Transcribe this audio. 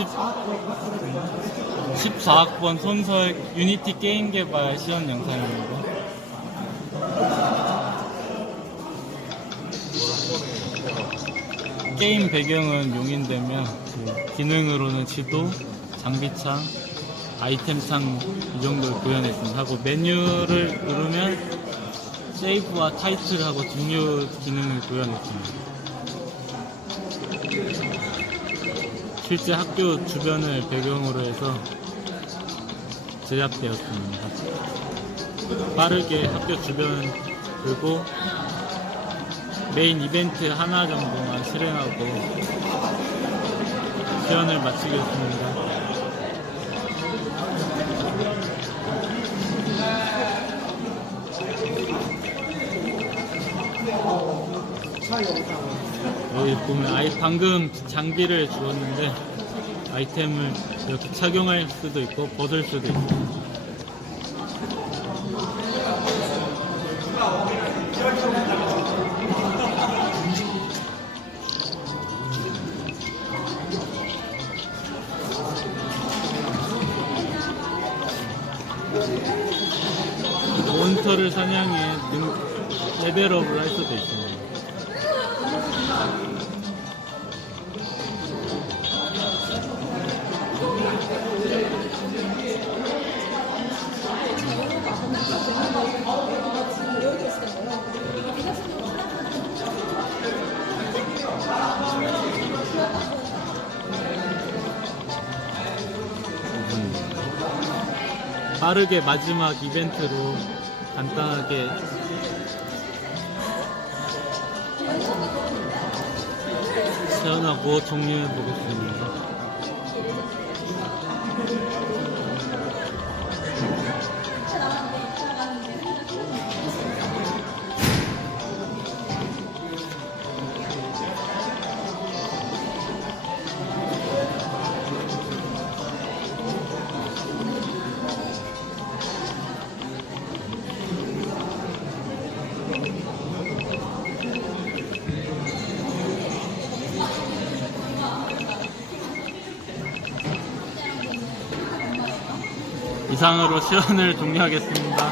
10, 14학번 손설 유니티 게임 개발 시연 영상입니다. 게임 배경은 용인되며 그 기능으로는 지도, 장비창, 아이템창 이 정도를 구현했습니다. 하고 메뉴를 누르면 세이브와 타이틀하고 종료 기능을 구현했습니다. 실제 학교 주변을 배경으로 해서 제작되었습니다. 빠르게 학교 주변 그리고 메인 이벤트 하나 정도만 실행하고 시연을 마치겠습니다. 여기 보면 아이 방금 장비를 주었는데 아이템을 이렇게 착용할 수도 있고 벗을 수도 있고 몬스터를 사냥해 능- 레벨업을 할 수도 있습니다. 빠르게 마지막 이벤트로 간단하게 시연하고 종료해 보겠습니다. 이상으로 시연을 종료하겠습니다.